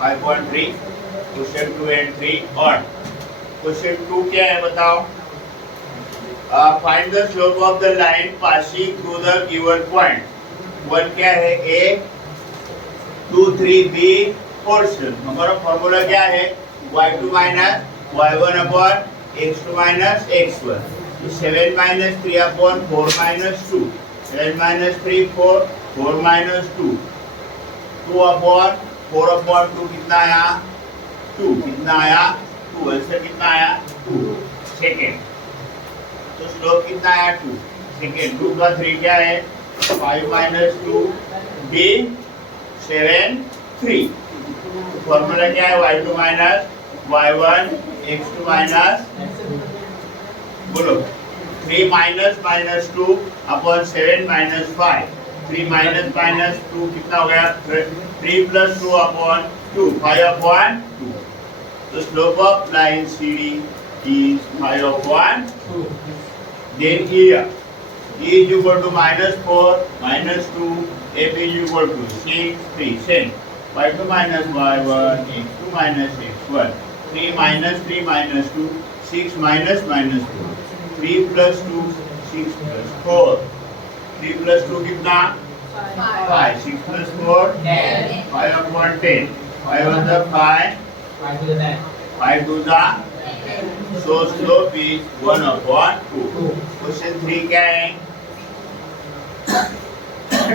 5.3 question 2 and 3 और question 2 क्या है बताओ। Find the slope of the line passing through the given point. One क्या है ए 2 3 बी पोर्शन। हमारा फॉर्मूला क्या है y2 minus y1 upon x2 minus x1। 7 minus 3 upon 4 minus 2। 7 minus 3 4 4 minus 2 2 upon 4 upon 2 कितना आया 2। कितना आया 2। आंसर कितना आया 2 सेकेंड। तो स्लोप कितना आया 2 सेकेंड। 2 का 3 क्या है 5 माइनस 2 बी 7 3। फॉर्मूला क्या है y2 minus y1 x2 minus बोलो 3 minus minus 2 upon 7 minus 5। 3 minus minus 2 कितना हो गया 3 प्लस 2 अपॉन 2 5 अपॉन 2। तो slope of line CD is 5 upon 2. Then here E is equal to minus 4 minus 2 F is equal to 6 3 same y2 minus y1 x2 minus x1 3 minus 3 minus 2 6 minus minus 2 3 plus 2 6 plus 4 3 plus 2 कितना 5 6 plus 4 10 5 upon 10 5 on the 5 5 to the so slope is 1 upon 2. Question 3 क्या है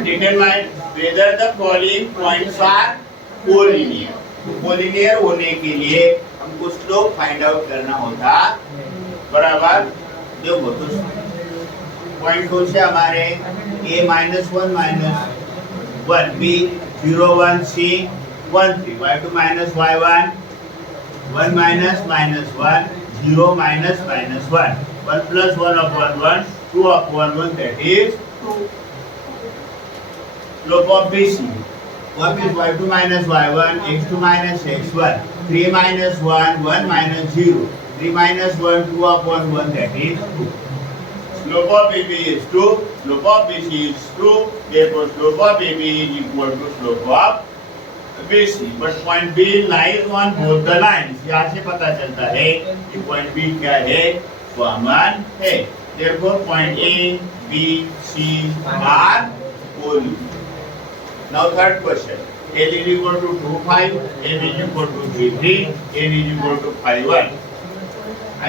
determine whether the following points are collinear. Collinear होने के लिए हमको slope find out करना होता बराबर। देखो तो पॉइंट कौन से हमारे a minus 1 minus 1 b 0 1 c 1 3 y2 minus y1 1 minus minus 1 0 minus minus 1 1 plus 1 upon 1 2 upon 1 that is 2. Slope of BC. What is y2 minus y1 x2 minus x1 3 minus 1 1 minus 0 3 minus 1 2 upon 1 that is 2. Slope of AB is 2. Slope of BC is 2. Therefore slope of AB is equal to slope of BC. But point B lies on both the lines. यहाँ से पता चलता है कि point B क्या है common है। Therefore point A B C are collinear. Now third question. L is equal to 2 5, M is equal to 3 3, N is equal to 5 1.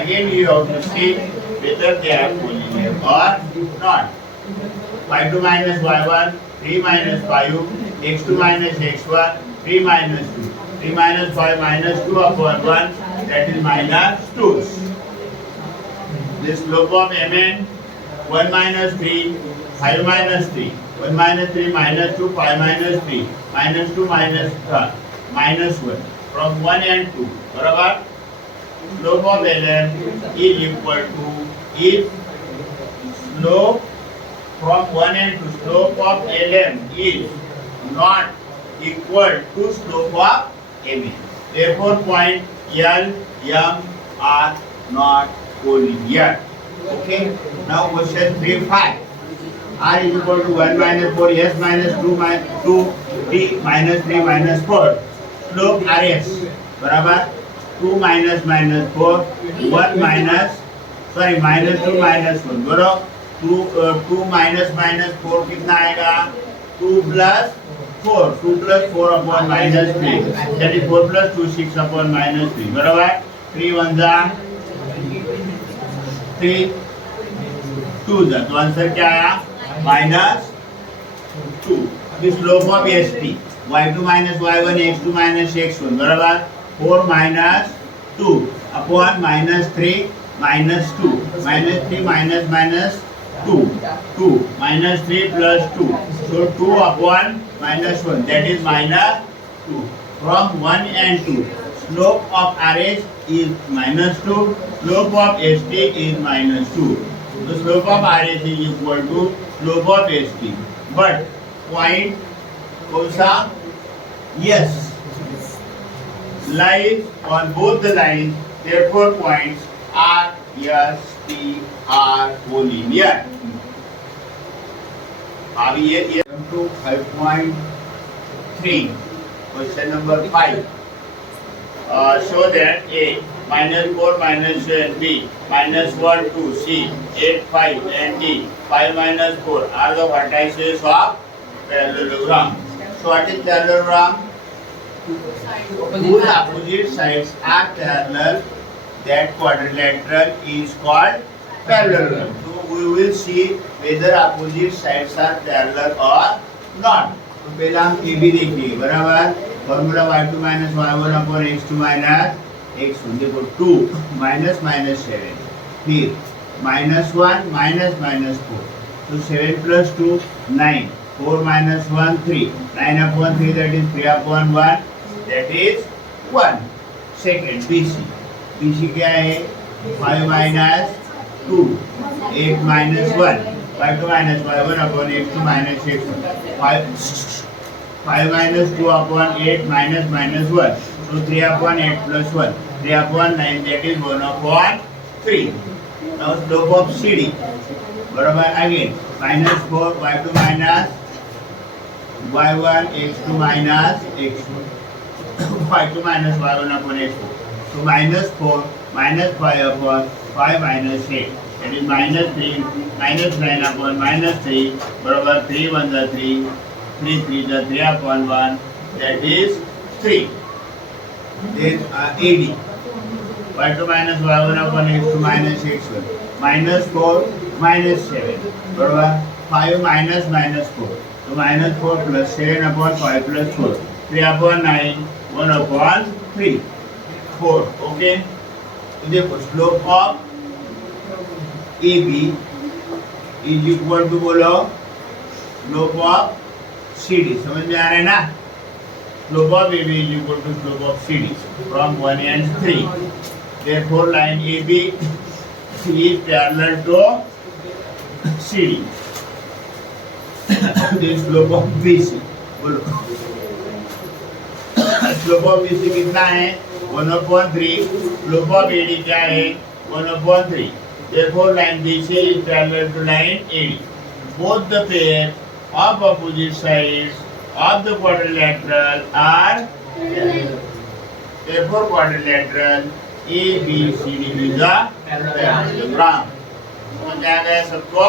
Again you have to see whether they are collinear or not. y2 minus y1 3 minus 5 x2 minus x1 3 minus 2 3 minus 5 minus 2 upon 1 that is minus 2. The slope of Mn 1 minus 3 5 minus 3 1 minus 3 minus 2 5 minus 3 minus 2 minus minus 1 from 1 and 2 बराबर। slope of Ln is equal to if slope from 1 and 2 slope of Ln is not equal to slope of Mn. Therefore point L M are not collinear. Okay. Now question 3 5. R is equal to 1 minus 4 S minus 2 minus 2 D minus 3 minus 4. Slope RS बराबर 2 minus minus 4 1 minus sorry minus 2 minus 1 बरो 2 minus minus 4 कितना आएगा 2 plus 4 2 plus 4 upon minus 3 that is 4 plus 2 6 upon minus 3 बराबर 3 1 जा 3 2 जा तो answer क्या आया माइनस 2. अभी slope of ST y2 minus y1 x2 minus x1 बराबर 4 minus 2 upon minus 3 minus 2 minus 3 minus minus 2 2 minus 3 plus 2 so 2 upon minus 1 that is minus 2 from 1 and 2. Slope of RH is minus 2. Slope of ST is minus 2. The slope of RH is equal to slope of ST. But point कौन सा yes lies on both the lines. Therefore points R S T are collinear. अब ये to 5.3 question number 5. show that A -4 -7 B -1 2 C 8 5 and D 5 -4 are the vertices of parallelogram. So what is parallelogram? Whose opposite sides are parallel, that quadrilateral is called parallelogram. So we will see whether opposite sides are parallel or not. तो पहला हम A B देखिए, बराबर formula y2 minus y1 upon x2 minus x1, देखो 2 minus minus 7, फिर -1 minus minus 4, तो 7 plus 2 9, 4 minus 1 3, 9 upon 3 that is 3 upon 1 that is 1. Second BC क्या है? 5 minus 2, 8 minus 1, y2 minus y1 upon x2 minus x1, 5 minus 2 upon 8 minus minus 1. So 3 upon 8 plus 1. 3 upon 9 that is 1 upon 3. Now slope of CD. Barabar again. Minus 4 y2 minus y1 x2 minus x1. y2 minus y1 upon x2. So minus 4 minus 5 upon 5 minus 8. That is minus 3 minus 9 upon minus 3. Barabar 3 1 the 3. 3 3 the 3 upon 1 that is 3. Then AD y2 minus y1 upon x2 minus x1 minus 4 minus 7 बराबर 5 minus minus 4, तो minus 4 plus 7 upon 5 plus 4 3 upon 9 1 upon 3 4. Okay, तो देखो slope of AB is equal to बोलो slope of CD. समझ में आ रहा है ना? Slope of AB is equal to slope of CD from 1 and 3. Therefore, line AB is parallel to CD. This slope of BC. बोलो. Slope of BC कितना है? 1/3. Slope of AD क्या है? 1/3. Therefore, line BC is parallel to line AD. Both the pair of opposite sides of the quadrilateral are parallel. Therefore, quadrilateral ABCD is a parallelogram. समझ आ गया सबको?